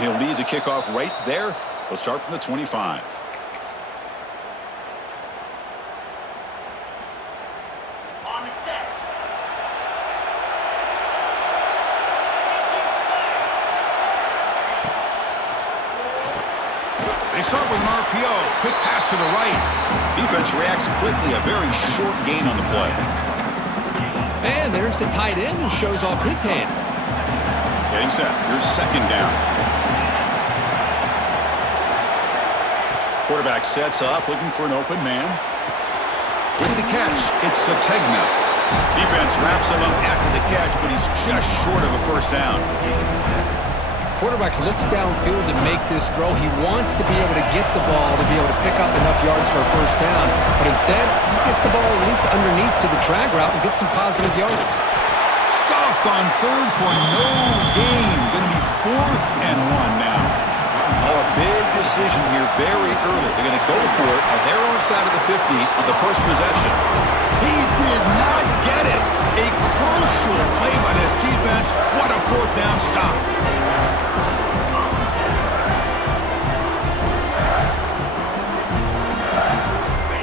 And he'll lead the kickoff right there. They'll start from the 25. They start with an RPO. Quick pass to the right. Defense reacts quickly. A very short gain on the play. And there's the tight end who shows off his hands. Getting set. Here's second down. Quarterback sets up, looking for an open man. With the catch, it's Sategna. Defense wraps him up after the catch, but he's just short of a first down. Quarterback looks downfield to make this throw. He wants to be able to get the ball to be able to pick up enough yards for a first down. But instead, he gets the ball at least underneath to the drag route and gets some positive yards. Stopped on third for no gain. Going to be 4th and 1 now. Oh, a big decision here very early. They're going to go for it on their own side of the 50 on the first possession. He did not get it. A crucial play by this defense. What a 4th down stop.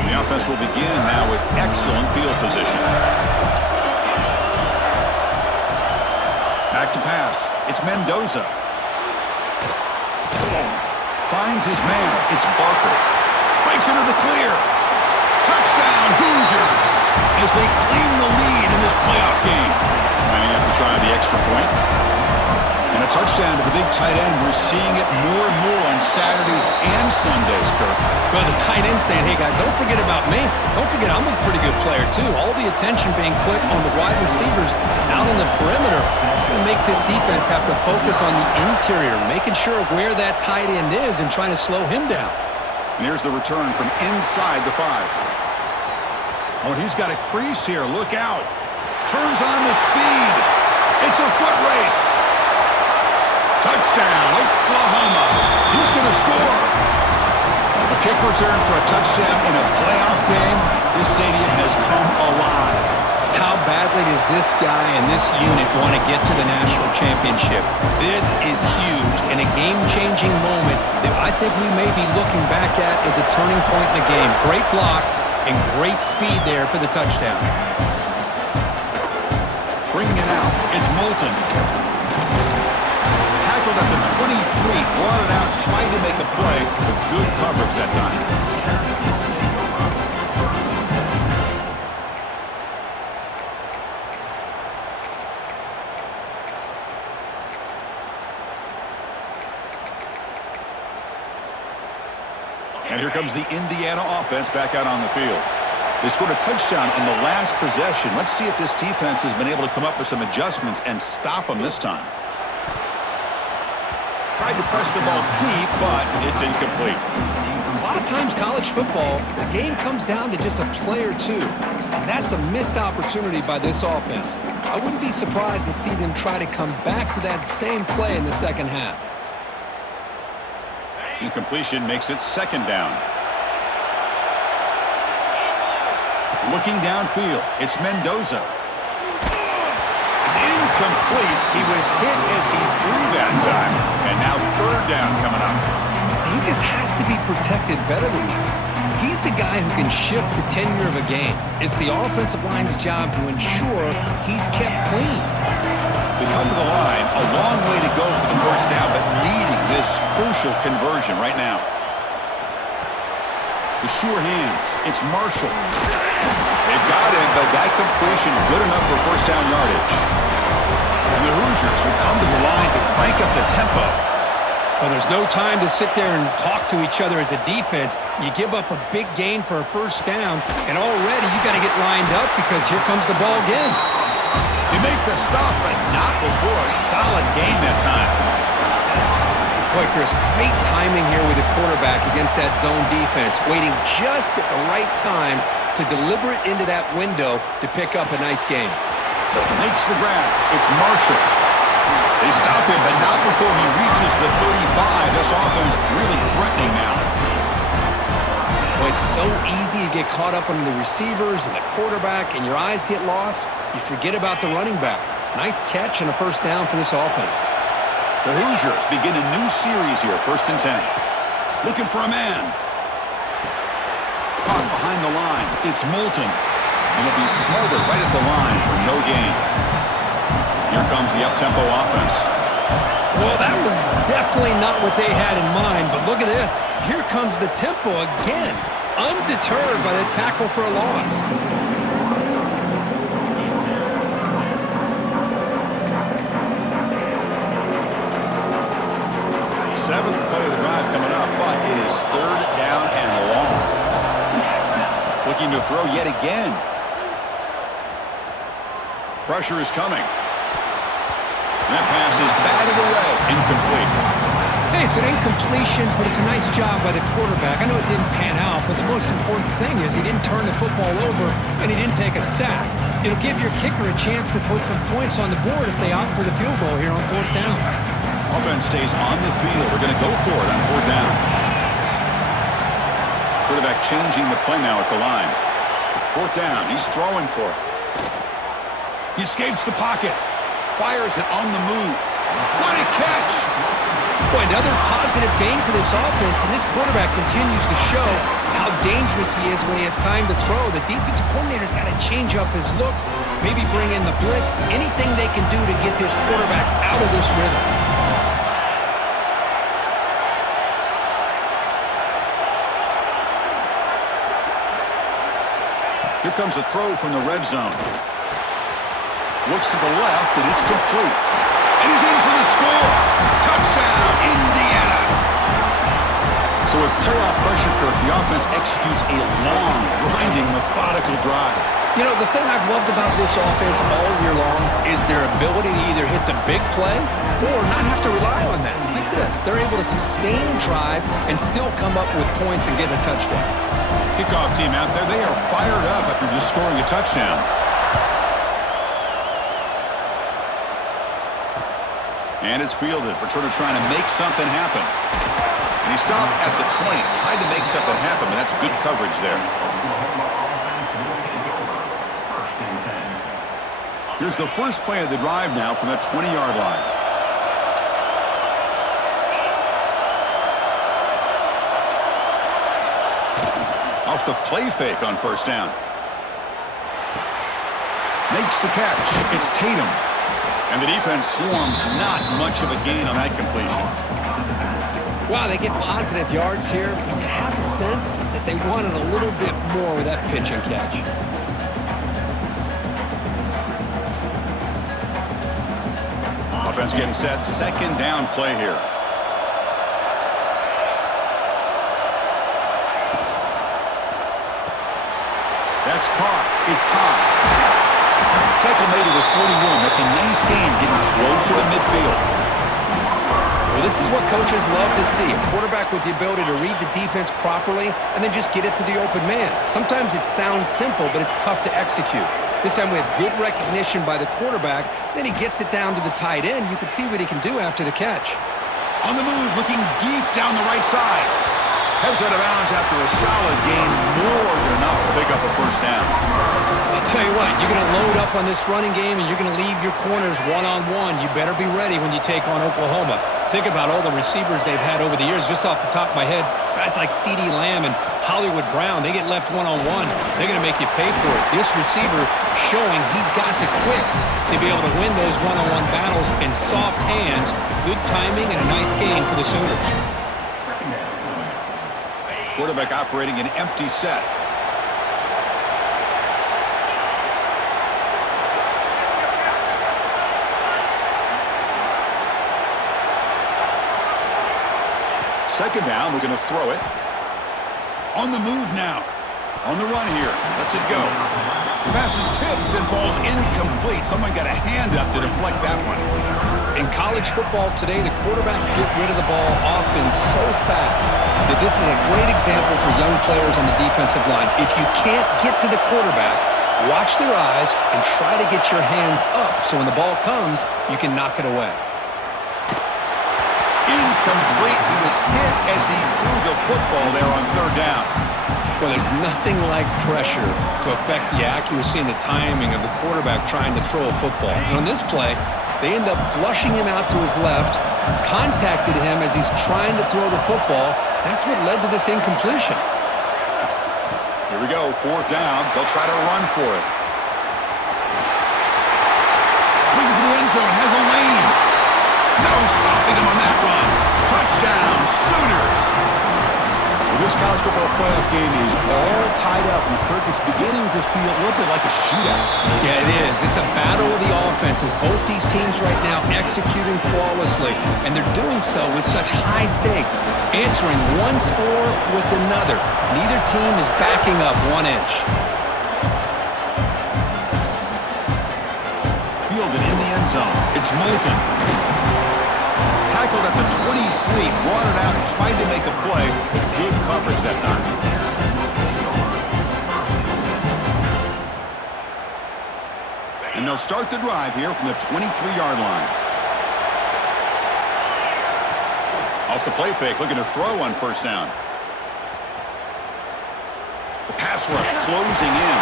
The offense will begin now with excellent field position. Back to pass. It's Mendoza. Finds his man. It's Barker. Breaks into the clear. Touchdown, Hoosiers, as they claim the lead in this playoff game. Lining up to try the extra point. And a touchdown to the big tight end. We're seeing it more and more on Saturdays and Sundays, Kirk. Well, the tight end saying, hey, guys, don't forget about me. Don't forget I'm a pretty good player, too. All the attention being put on the wide receivers out on the perimeter. It's going to make this defense have to focus on the interior, making sure where that tight end is and trying to slow him down. And here's the return from inside the 5. Oh, he's got a crease here. Look out. Turns on the speed. It's a foot race. Touchdown, Oklahoma. He's going to score. A kick return for a touchdown in a playoff game. This stadium has come alive. How badly does this guy and this unit want to get to the national championship? This is huge and a game-changing moment that I think we may be looking back at as a turning point in the game. Great blocks and great speed there for the touchdown. Bringing it out, it's Moulton. Tackled at the 23, brought it out, tried to make a play, but good coverage that time. And here comes the Indiana offense back out on the field. They scored a touchdown in the last possession. Let's see if this defense has been able to come up with some adjustments and stop them this time. Tried to press the ball deep, but it's incomplete. A lot of times college football, the game comes down to just a play or two. And that's a missed opportunity by this offense. I wouldn't be surprised to see them try to come back to that same play in the second half. Incompletion makes it second down. Looking downfield, it's Mendoza. It's incomplete. He was hit as he threw that time. And now third down coming up. He just has to be protected better than that. He's the guy who can shift the tenure of a game. It's the offensive line's job to ensure he's kept clean. We come to the line, a long way to go for the first down, but needing this crucial conversion right now. The sure hands, it's Marshall. They've got him, but that completion good enough for first down yardage. And the Hoosiers will come to the line to crank up the tempo. Well, there's no time to sit there and talk to each other as a defense. You give up a big gain for a first down, and already you got to get lined up because here comes the ball again. They make the stop, but not before a solid gain that time. Boy, Chris, great timing here with the quarterback against that zone defense, waiting just at the right time to deliver it into that window to pick up a nice gain. Makes the grab. It's Marshall. They stop him, but not before he reaches the 35. This offense really threatening now. Well, it's so easy to get caught up on the receivers and the quarterback, and your eyes get lost. You forget about the running back. Nice catch and a first down for this offense. The Hoosiers begin a new series here, 1st and 10. Looking for a man. Caught behind the line. It's Moulton. And it'll be smothered right at the line for no gain. Here comes the up-tempo offense. Well, that was definitely not what they had in mind, but look at this. Here comes the tempo again, undeterred by the tackle for a loss. 7th play of the drive coming up, but it is 3rd down and long. Looking to throw yet again. Pressure is coming. That pass is batted away. Incomplete. Hey, it's an incompletion, but it's a nice job by the quarterback. I know it didn't pan out, but the most important thing is he didn't turn the football over and he didn't take a sack. It'll give your kicker a chance to put some points on the board if they opt for the field goal here on 4th down. Offense stays on the field. We're going to go for it on 4th down. Quarterback changing the play now at the line. 4th down. He's throwing for it. He escapes the pocket. Fires it on the move. What a catch! Boy, another positive gain for this offense, and this quarterback continues to show how dangerous he is when he has time to throw. The defensive coordinator's got to change up his looks, maybe bring in the blitz, anything they can do to get this quarterback out of this rhythm. Here comes a throw from the red zone. Looks to the left, and it's complete. And he's in for the score. Touchdown, Indiana. So with playoff pressure, Kirk, the offense executes a long, grinding, methodical drive. You know, the thing I've loved about this offense all year long is their ability to either hit the big play or not have to rely on that. Like this, they're able to sustain a drive and still come up with points and get a touchdown. Kickoff team out there, they are fired up after just scoring a touchdown. And it's fielded. Returner trying to make something happen. And he stopped at the 20. Tried to make something happen, but that's good coverage there. Here's the first play of the drive now from the 20-yard line. Off the play fake on 1st down. Makes the catch. It's Tatum. And the defense swarms, not much of a gain on that completion. Wow, they get positive yards here. I have a sense that they wanted a little bit more with that pitch and catch. Offense getting set. 2nd down play here. That's caught. It's Haas. Tackle made to the 41. That's a nice game, getting closer to midfield. Well, this is what coaches love to see. A quarterback with the ability to read the defense properly and then just get it to the open man. Sometimes it sounds simple, but it's tough to execute. This time we have good recognition by the quarterback. Then he gets it down to the tight end. You can see what he can do after the catch. On the move, looking deep down the right side. Heads out of bounds after a solid gain, more than enough to pick up a 1st down. I'll tell you what, you're going to load up on this running game and you're going to leave your corners one-on-one. You better be ready when you take on Oklahoma. Think about all the receivers they've had over the years. Just off the top of my head, guys like CeeDee Lamb and Hollywood Brown, they get left one-on-one. They're going to make you pay for it. This receiver showing he's got the quicks to be able to win those one-on-one battles in soft hands. Good timing and a nice gain for the Sooners. Quarterback operating an empty set. Second down, we're going to throw it. On the move now. On the run here. Lets it go. Pass is tipped and falls incomplete. Someone got a hand up to deflect that one. In college football today, the quarterbacks get rid of the ball often so fast that this is a great example for young players on the defensive line. If you can't get to the quarterback, watch their eyes and try to get your hands up so when the ball comes, you can knock it away. Incomplete. He was hit as he threw the football there on 3rd down. Well, there's nothing like pressure to affect the accuracy and the timing of the quarterback trying to throw a football. And on this play, They end up flushing him out to his left, contacted him as he's trying to throw the football. That's what led to this incompletion. Here we go, 4th down. They'll try to run for it. Looking for the end zone, has a lane. No stopping him on that run. Touchdown, Sooners. Well, this college football playoff game is all tied up, and Kirk, it's beginning to feel a little bit like a shootout. Yeah, it is. It's a battle of the offenses. Both these teams right now executing flawlessly, and they're doing so with such high stakes, answering one score with another. Neither team is backing up 1 inch. Fielded in the end zone. It's Moulton. Tackled at the 23, brought it out and tried to make a play with good coverage that time. And they'll start the drive here from the 23-yard line. Off the play fake, looking to throw on 1st down. The pass rush closing in.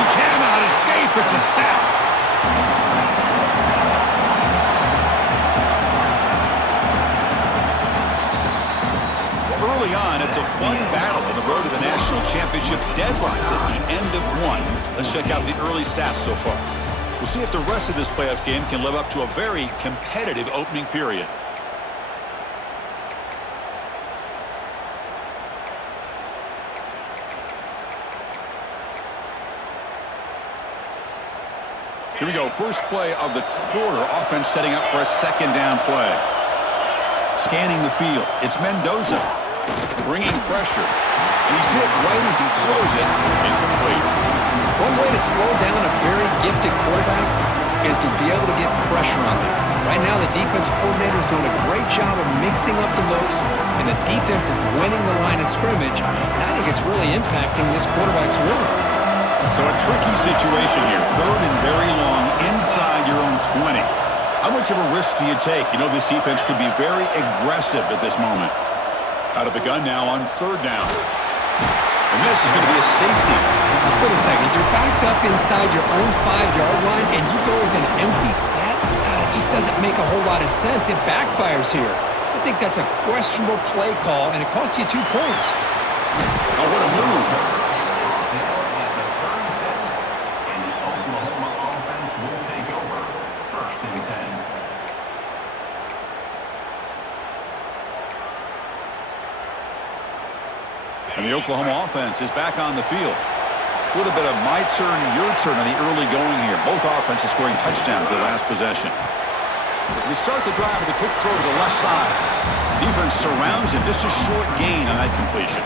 He cannot escape. It's a sack. Early on, it's a fun battle on the road to the national championship deadline at the end of 1. Let's check out the early stats so far. We'll see if the rest of this playoff game can live up to a very competitive opening period. Here we go, first play of the quarter. Offense setting up for a 2nd down play. Scanning the field, it's Mendoza. Bringing pressure. And he's hit right as he throws it. Incomplete. One way to slow down a very gifted quarterback is to be able to get pressure on them. Right now, the defense coordinator is doing a great job of mixing up the looks, and the defense is winning the line of scrimmage, and I think it's really impacting this quarterback's rhythm. So a tricky situation here. 3rd and very long inside your own 20. How much of a risk do you take? You know this defense could be very aggressive at this moment. Out of the gun now on 3rd down. And this is going to be a safety. Wait a second. You're backed up inside your own 5-yard line, and you go with an empty set? It just doesn't make a whole lot of sense. It backfires here. I think that's a questionable play call, and it costs you 2 points. Oh, what a move. And the Oklahoma offense is back on the field. A little bit of my turn, your turn on the early going here. Both offenses scoring touchdowns at last possession. They start the drive with a quick throw to the left side. Defense surrounds him. Just a short gain on that completion.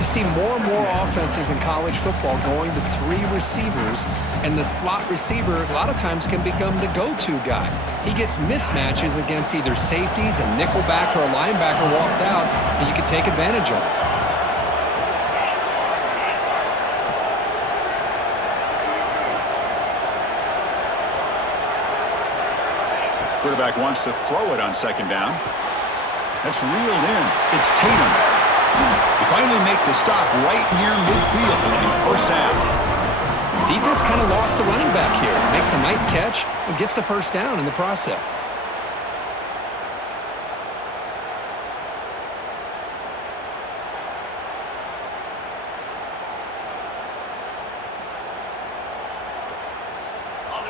You see more and more offenses in college football going to 3 receivers, and the slot receiver a lot of times can become the go-to guy. He gets mismatches against either safeties, a nickelback, or a linebacker walked out, and you can take advantage of it. Quarterback wants to throw it on 2nd down. That's reeled in. It's Tatum. They finally make the stop right near midfield. It'll be 1st down. Defense kind of lost a running back here. Makes a nice catch and gets the 1st down in the process.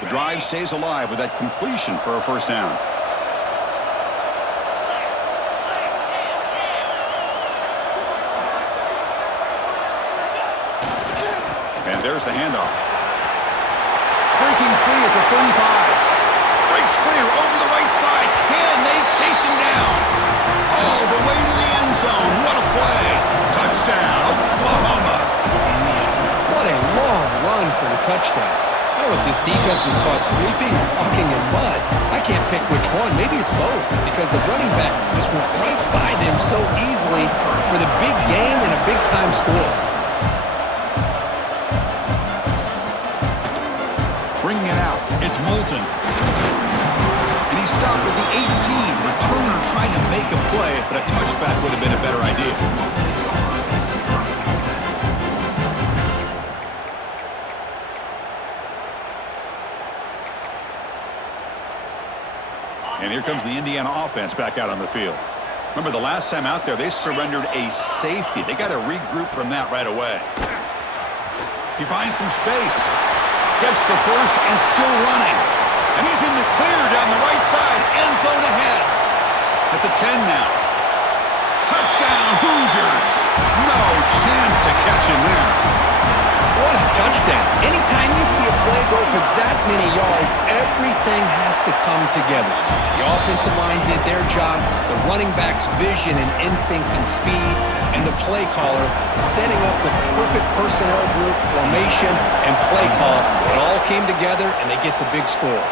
The drive stays alive with that completion for a 1st down. And there's the handoff. Breaking free at the 35. Breaks clear over the right side. Can they chase him down? All the way to the end zone. What a play. Touchdown, Oklahoma. What a long run for the touchdown. I don't know if this defense was caught sleeping or walking in mud. I can't pick which one. Maybe it's both, because the running back just went right by them so easily for the big gain and a big-time score. Bringing it out, it's Moulton. And he stopped at the 18. Returner trying to make a play, but a touchback would have been a better idea. And here comes the Indiana offense back out on the field. Remember, the last time out there, they surrendered a safety. They got to regroup from that right away. He finds some space. Gets the first and still running. And he's in the clear down the right side. End zone ahead. At the 10 now. Touchdown, Hoosiers. No chance to catch him there. What a touchdown. Anytime you see a play go for that many yards, everything has to come together. The offensive line did their job, the running back's vision and instincts and speed, and the play caller setting up the perfect personnel group, formation, and play call. It all came together, and they get the big score.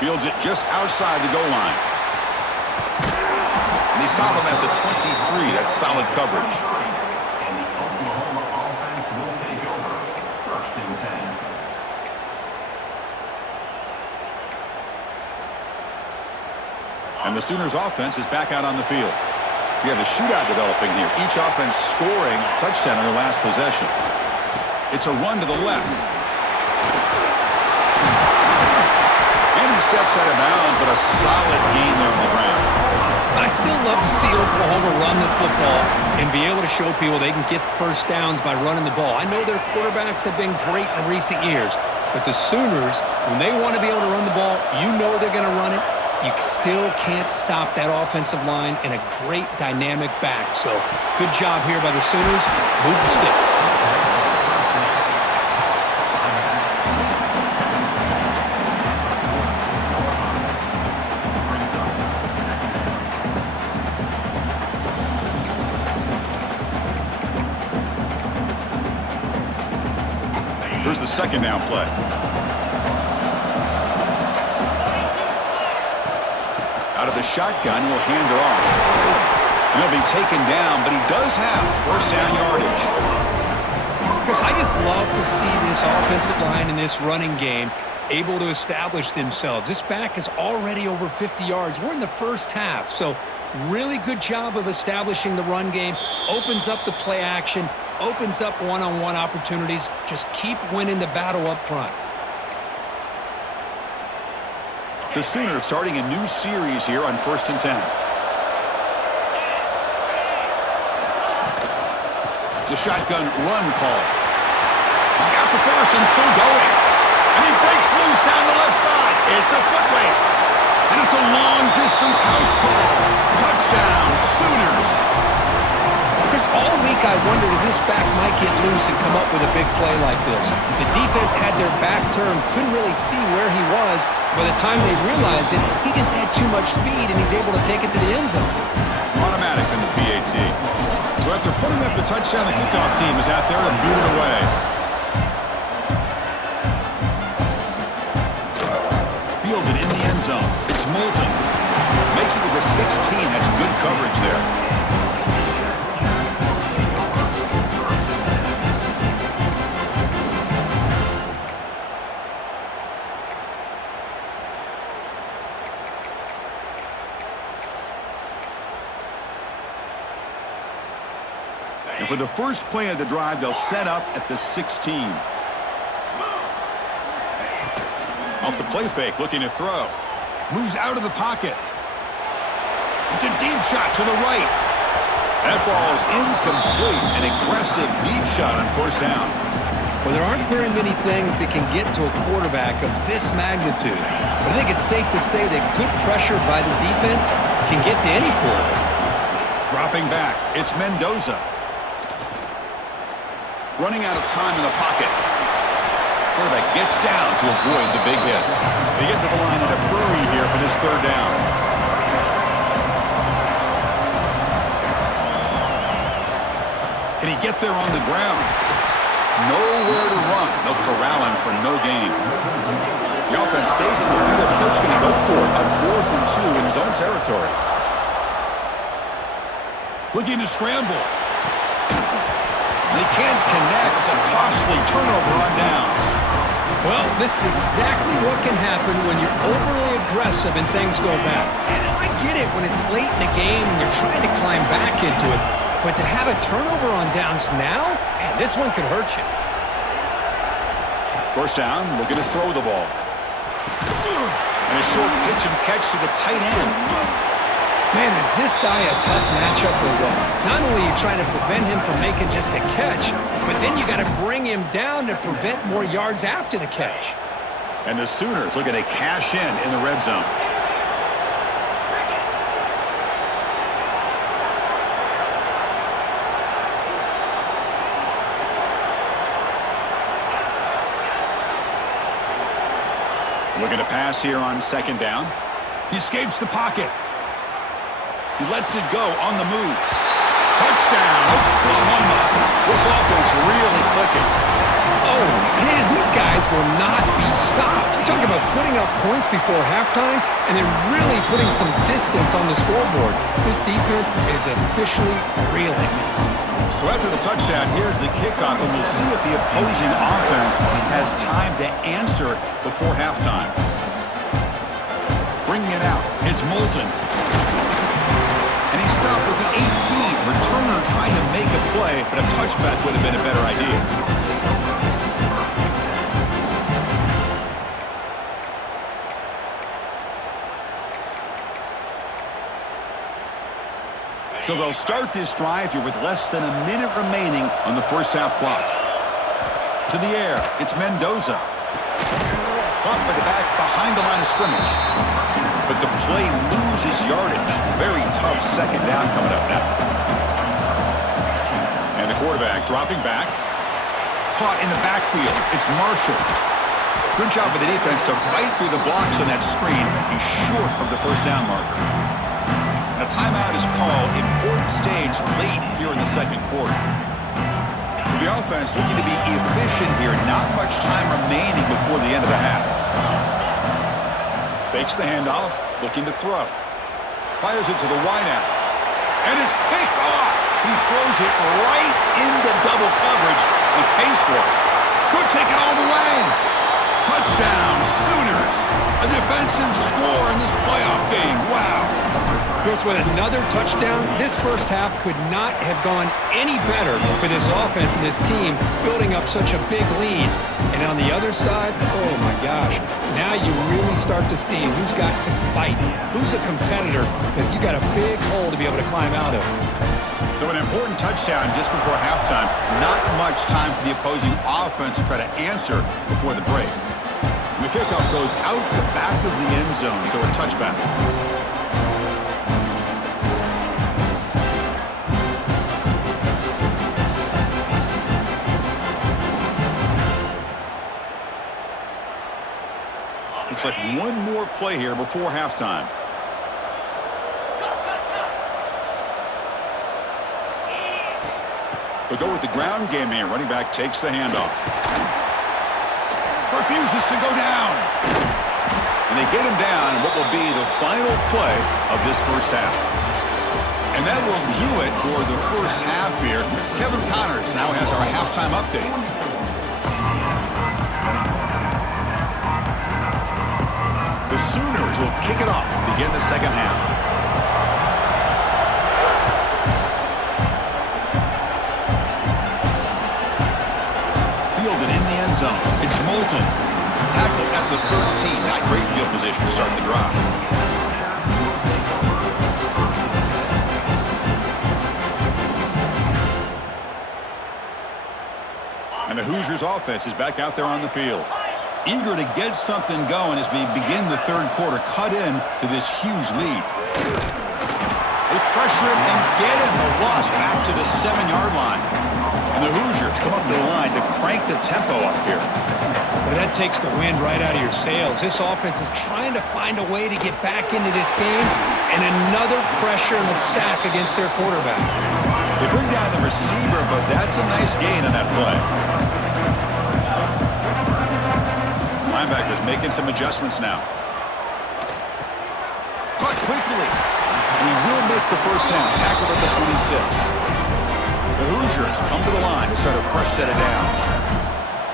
Fields it just outside the goal line. And they stop him at the 23. That's solid coverage. And the Sooners offense is back out on the field. We have a shootout developing here. Each offense scoring a touchdown in their last possession. It's a run to the left. And he steps out of bounds, but a solid gain there on the ground. I still love to see Oklahoma run the football and be able to show people they can get first downs by running the ball. I know their quarterbacks have been great in recent years, but the Sooners, when they want to be able to run the ball, you know they're going to run it. You still can't stop that offensive line and a great dynamic back. So good job here by the Sooners. Move the sticks. Here's the second down play. Out of the shotgun, he'll hand it off. And he'll be taken down, but he does have first down yardage. Chris, I just love to see this offensive line in this running game able to establish themselves. This back is already over 50 yards. We're in the first half, so really good job of establishing the run game. Opens up the play action, opens up one-on-one opportunities. Just keep winning the battle up front. The Sooners starting a new series here on 1st and 10. It's a shotgun run call. He's got the first and still going. And he breaks loose down the left side. It's a foot race. And it's a long-distance house call. Touchdown, Sooners. Chris, all week I wondered if this back might get loose and come up with a big play like this. The defense had their back turned, couldn't really see where he was. By the time they realized it, he just had too much speed, and he's able to take it to the end zone. Automatic in the PAT. So after putting up the touchdown, the kickoff team is out there and boot it away. Fielded in the end zone. It's Moulton. Makes it to the 16. That's good coverage there. And for the first play of the drive, they'll set up at the 16. Off the play fake, looking to throw. Moves out of the pocket. It's a deep shot to the right. That ball is incomplete. An aggressive deep shot on first down. Well, there aren't very many things that can get to a quarterback of this magnitude. But I think it's safe to say that good pressure by the defense can get to any quarterback. Dropping back, it's Mendoza. Running out of time in the pocket. Quarterback gets down to avoid the big hit. They get to the line in a hurry here for this third down. Can he get there on the ground? Nowhere to run. They'll corral him for no gain. The offense stays on the field. The coach is going to go for it on 4th and 2 in his own territory. Looking to scramble. They can't connect. A costly turnover on downs. Well, this is exactly what can happen when you're overly aggressive and things go bad. And I get it when it's late in the game and you're trying to climb back into it. But to have a turnover on downs now, man, this one could hurt you. First down, looking to throw the ball. And a short pitch and catch to the tight end. Man, is this guy a tough matchup or what? Not only are you trying to prevent him from making just a catch, but then you got to bring him down to prevent more yards after the catch. And the Sooners looking to cash in the red zone. Looking to pass here on second down. He escapes the pocket. He lets it go on the move. Touchdown, Oklahoma. This offense really clicking. Oh, man, these guys will not be stopped. You're talking about putting up points before halftime and then really putting some distance on the scoreboard. This defense is officially reeling. So after the touchdown, here's the kickoff, and we'll see if the opposing offense has time to answer before halftime. Bringing it out, it's Moulton. And he stopped with the 18. Returner trying to make a play, but a touchback would have been a better idea. So they'll start this drive here with less than a minute remaining on the first half clock. To the air, it's Mendoza. Caught by the back behind the line of scrimmage. But the play loses yardage. Very tough second down coming up now. And the quarterback dropping back. Caught in the backfield. It's Marshall. Good job by the defense to fight through the blocks on that screen. He's short of the first down marker. A timeout is called. Important stage late here in the second quarter. So the offense looking to be efficient here. Not much time remaining before the end of the half. Fakes the handoff, looking to throw. Fires it to the wideout. And it's picked off. He throws it right into double coverage and pays for it. Could take it all the way. Touchdown, Sooners. A defensive score in this playoff game. Wow. Chris, with another touchdown, this first half could not have gone any better for this offense and this team, building up such a big lead. And on the other side, oh my gosh, now you really start to see who's got some fight, who's a competitor, because you got a big hole to be able to climb out of. So an important touchdown just before halftime. Not much time for the opposing offense to try to answer before the break. And the kickoff goes out the back of the end zone, so a touchback. Looks like one more play here before halftime. They'll go with the ground game here. Running back takes the handoff. Refuses to go down. And they get him down in what will be the final play of this first half. And that will do it for the first half here. Kevin Connors now has our halftime update. The Sooners will kick it off to begin the second half. Fielded in the end zone. It's Moulton. Tackled at the 13. Not great field position to start the drive. And the Hoosiers offense is back out there on the field. Eager to get something going as we begin the third quarter. Cut in to this huge lead. They pressure him and get him. The loss back to the 7-yard line. And the Hoosiers come up to the line to crank the tempo up here. Well, that takes the wind right out of your sails. This offense is trying to find a way to get back into this game, and another pressure and a sack against their quarterback. They bring down the receiver, but that's a nice gain on that play. Linebackers making some adjustments now. Caught quickly. And he will make the first down. Tackled at the 26. The Hoosiers come to the line to start a fresh set of downs.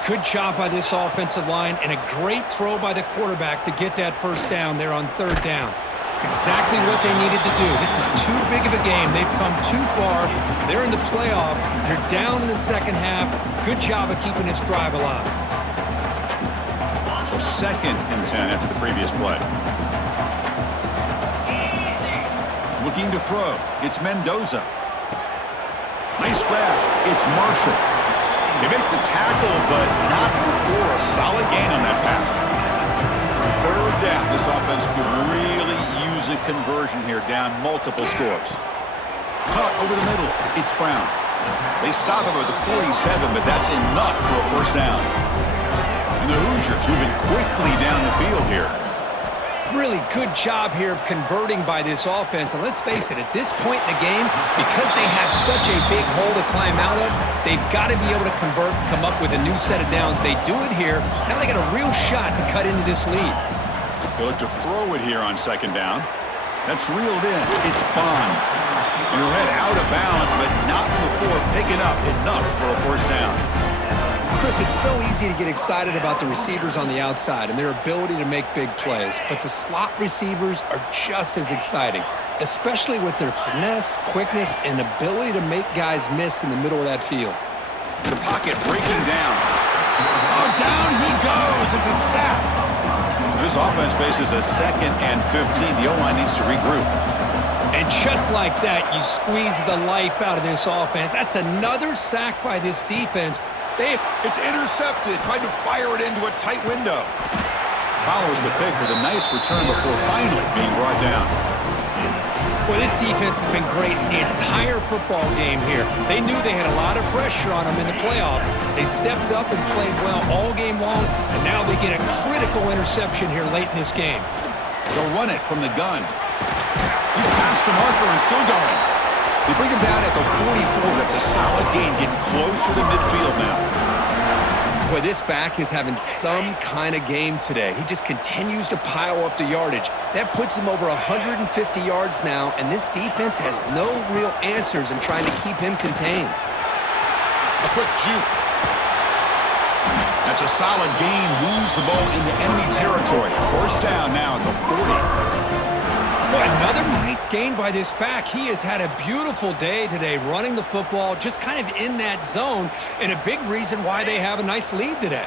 Good job by this offensive line and a great throw by the quarterback to get that first down there on third down. It's exactly what they needed to do. This is too big of a game. They've come too far. They're in the playoff. They're down in the second half. Good job of keeping this drive alive. So 2nd and 10 after the previous play. Looking to throw. It's Mendoza. Nice grab. It's Marshall. They make the tackle, but not before a solid gain on that pass. 3rd down. This offense could really use a conversion here, down multiple scores. Cut over the middle. It's Brown. They stop him at the 47, but that's enough for a 1st down. And the Hoosiers moving quickly down the field here. Really good job here of converting by this offense. And let's face it, at this point in the game, because they have such a big hole to climb out of, they've got to be able to convert, come up with a new set of downs. They do it here. Now they got a real shot to cut into this lead. They look to throw it here on 2nd down. That's reeled in. It's Bond. And he'll head out of bounds, but not before picking up enough for a 1st down. Chris, it's so easy to get excited about the receivers on the outside and their ability to make big plays, but the slot receivers are just as exciting, especially with their finesse, quickness, and ability to make guys miss in the middle of that field. The pocket breaking down. Oh, down he goes. It's a sack. So this offense faces a 2nd and 15. The O-line needs to regroup. And just like that, you squeeze the life out of this offense. That's another sack by this defense. It's intercepted. Tried to fire it into a tight window. Follows the pick with a nice return before finally being brought down. Well, this defense has been great the entire football game here. They knew they had a lot of pressure on them in the playoff. They stepped up and played well all game long, and now they get a critical interception here late in this game. They'll run it from the gun. He's past the marker and still going. They bring him down at the 44. That's a solid gain, getting closer to midfield now. Boy, this back is having some kind of game today. He just continues to pile up the yardage. That puts him over 150 yards now, and this defense has no real answers in trying to keep him contained. A quick juke. That's a solid gain. Moves the ball into enemy territory. 1st down now at the 40. Boy, another nice gain by this back. He has had a beautiful day today running the football, just kind of in that zone, and a big reason why they have a nice lead today.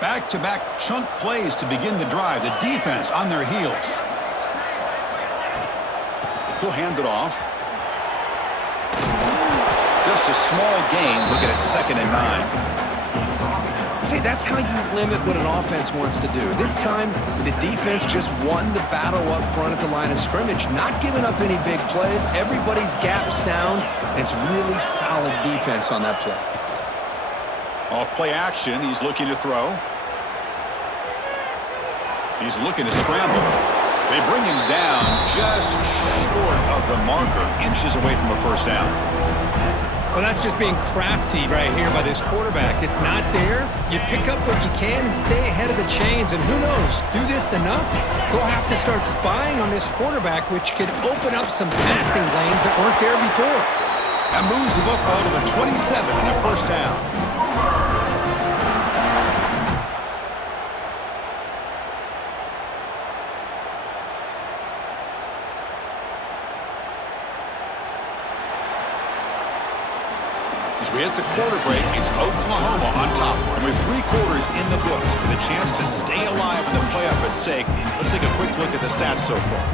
Back-to-back chunk plays to begin the drive. The defense on their heels. He'll hand it off. Just a small gain. Looking at 2nd and 9. See, that's how you limit what an offense wants to do. This time, the defense just won the battle up front at the line of scrimmage, not giving up any big plays. Everybody's gap sound, and it's really solid defense on that play. Off play action, he's looking to throw. He's looking to scramble. They bring him down just short of the marker, inches away from a 1st down. Well, that's just being crafty right here by this quarterback. It's not there. You pick up what you can and stay ahead of the chains. And who knows, do this enough, they'll have to start spying on this quarterback, which could open up some passing lanes that weren't there before. That moves the football to the 27 and a 1st down. As we hit the quarter break, it's Oklahoma on top. And with 3 quarters in the books, with a chance to stay alive in the playoff at stake, let's take a quick look at the stats so far.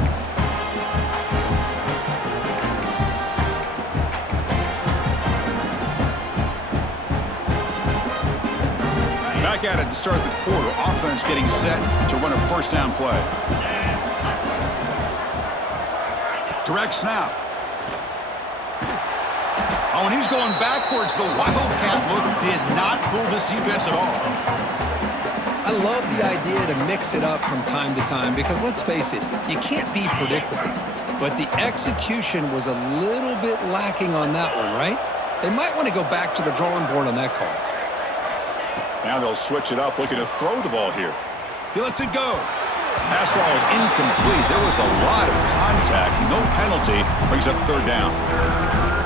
Back at it to start the quarter. Offense getting set to run a 1st down play. Direct snap. Oh, and he's going backwards. The Wildcat look did not fool this defense at all. I love the idea to mix it up from time to time because, let's face it, you can't be predictable. But the execution was a little bit lacking on that one, right? They might want to go back to the drawing board on that call. Now they'll switch it up, looking to throw the ball here. He lets it go. Pass ball is incomplete. There was a lot of contact. No penalty. Brings up 3rd down.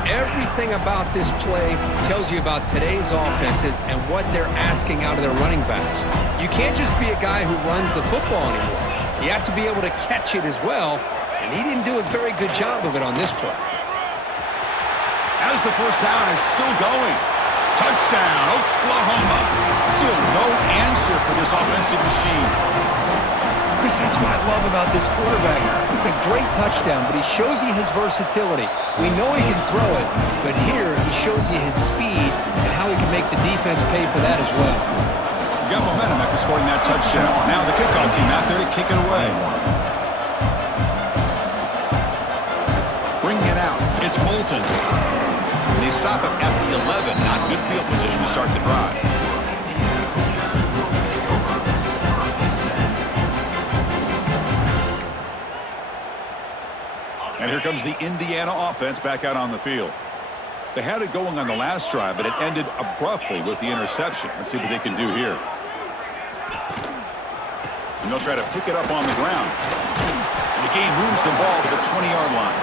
Everything about this play tells you about today's offenses and what they're asking out of their running backs. You can't just be a guy who runs the football anymore. You have to be able to catch it as well, and he didn't do a very good job of it on this play. As the 1st down is still going. Touchdown, Oklahoma. Still no answer for this offensive machine. Chris, that's what I love about this quarterback. It's a great touchdown, but he shows you his versatility. We know he can throw it, but here he shows you his speed and how he can make the defense pay for that as well. You got momentum after scoring that touchdown. Now the kickoff team out there to kick it away. Bringing it out. It's Moulton. They stop him at the 11. Not good field position to start the drive. And here comes the Indiana offense back out on the field. They had it going on the last drive, but it ended abruptly with the interception. Let's see what they can do here. And they'll try to pick it up on the ground. And the game moves the ball to the 20-yard line.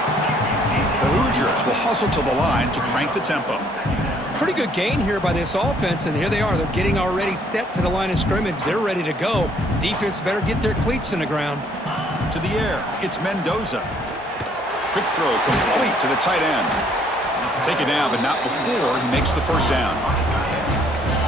The Hoosiers will hustle to the line to crank the tempo. Pretty good gain here by this offense, and here they are. They're getting already set to the line of scrimmage. They're ready to go. Defense better get their cleats in the ground. To the air, it's Mendoza. Quick throw complete to the tight end. Take it down, but not before he makes the first down.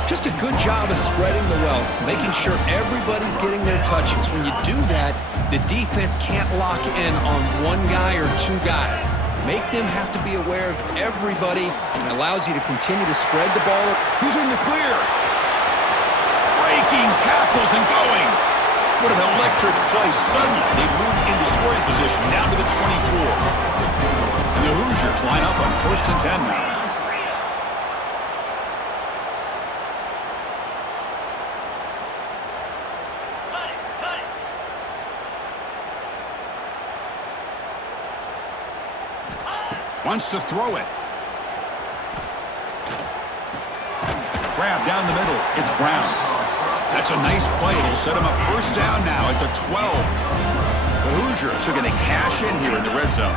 Just a good job of spreading the wealth, making sure everybody's getting their touches. When you do that, the defense can't lock in on one guy or two guys. Make them have to be aware of everybody, and allows you to continue to spread the ball. Who's in the clear? Breaking tackles and going. What an electric play. Suddenly, they move into scoring position down to the 24. And the Hoosiers line up on 1st and 10 now. Wants to throw it. Grab down the middle. It's Brown. That's a nice play. It'll set him up first down now at the 12. The Hoosiers are going to cash in here in the red zone.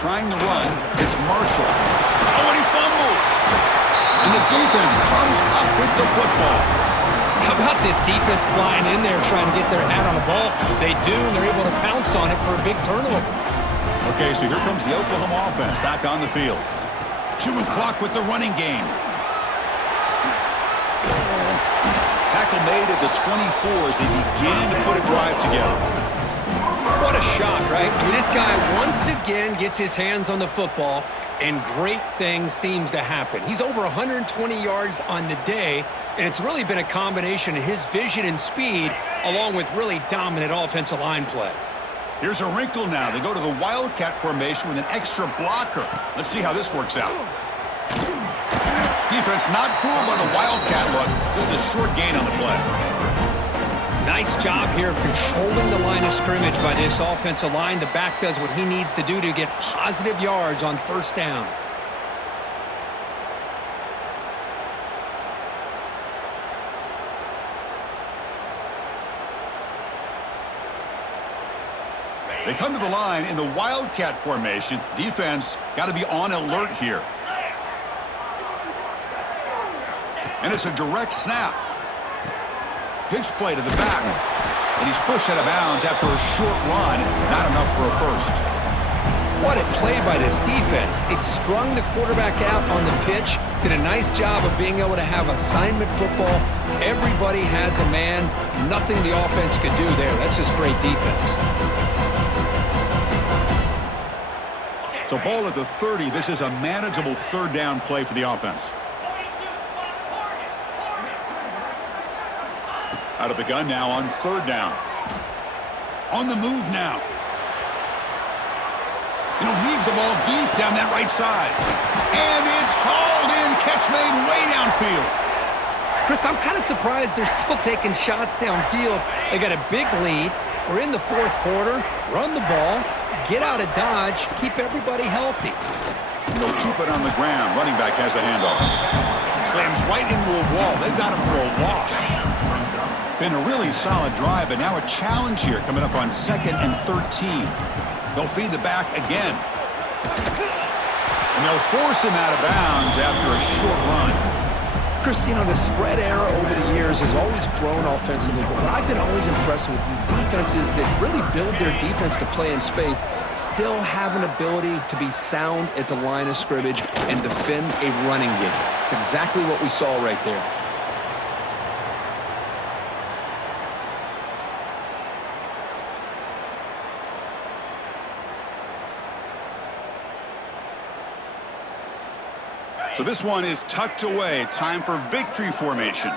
Trying the run. It's Marshall. Oh, and he fumbles. And the defense comes up with the football. How about this defense flying in there trying to get their hat on the ball? They do, and they're able to pounce on it for a big turnover. Okay, so here comes the Oklahoma offense back on the field. Chewing clock with the running game. Tackle made at the 24 as they begin to put a drive together. What a shock, right? I mean, this guy once again gets his hands on the football, and great things seems to happen. He's over 120 yards on the day, and it's really been a combination of his vision and speed along with really dominant offensive line play. Here's a wrinkle now. They go to the Wildcat formation with an extra blocker. Let's see how this works out. Defense not fooled by the Wildcat look. Just a short gain on the play. Nice job here of controlling the line of scrimmage by this offensive line. The back does what he needs to do to get positive yards on first down. They come to the line in the Wildcat formation. Defense got to be on alert here. And it's a direct snap. Pitch play to the back. And he's pushed out of bounds after a short run. Not enough for a first. What a play by this defense. It strung the quarterback out on the pitch. Did a nice job of being able to have assignment football. Everybody has a man. Nothing the offense could do there. That's just great defense. So ball at the 30. This is a manageable third down play for the offense. Out of the gun now on third down. On the move now. And he'll heave the ball deep down that right side. And it's hauled in. Catch made way downfield. Chris, I'm kind of surprised they're still taking shots downfield. They got a big lead. We're in the fourth quarter. Run the ball. Get out of Dodge. Keep everybody healthy. They'll keep it on the ground. Running back has the handoff. Slams right into a wall. They've got him for a loss. Been a really solid drive, but now a challenge here coming up on 2nd and 13. They'll feed the back again. And they'll force him out of bounds after a short run. Chris, the spread era over the years has always grown offensively, but what I've been always impressed with defenses that really build their defense to play in space still have an ability to be sound at the line of scrimmage and defend a running game. It's exactly what we saw right there. So this one is tucked away. Time for victory formation.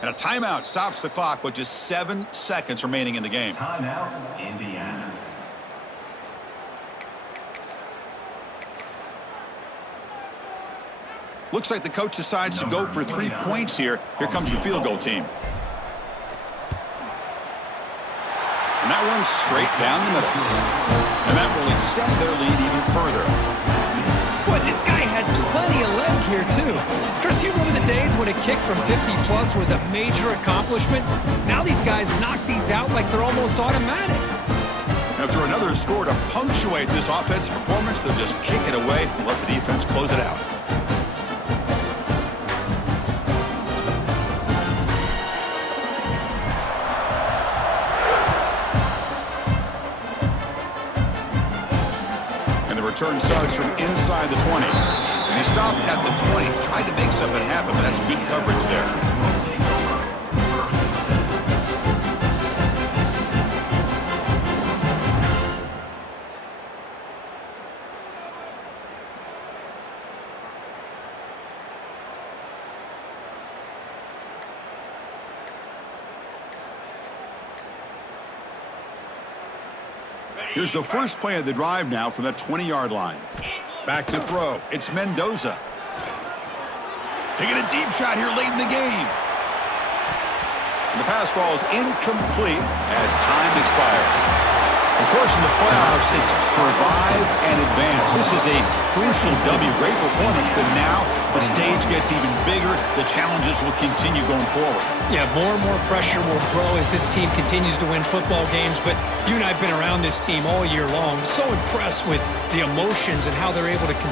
And a timeout stops the clock with just 7 seconds remaining in the game. Timeout, Indiana. Looks like the coach decides to go for 3 points here. Here comes the field goal team. And that one's straight down the middle. And that will extend their lead even further. Boy, this guy had plenty of leg here, too. Chris, you remember the days when a kick from 50-plus was a major accomplishment? Now these guys knock these out like they're almost automatic. After another score to punctuate this offensive performance, they'll just kick it away and let the defense close it out. Return starts from inside the 20. And he stopped at the 20. Tried to make something happen, but that's good coverage there. Here's the first play of the drive now from that 20-yard line. Back to throw. It's Mendoza. Taking a deep shot here late in the game. And the pass falls incomplete as time expires. Of course, in the playoffs, it's survive and advance. This is a crucial W. Great performance, but now the stage gets even bigger. The challenges will continue going forward. Yeah, more and more pressure will grow as this team continues to win football games, but you and I have been around this team all year long. So impressed with the emotions and how they're able to continue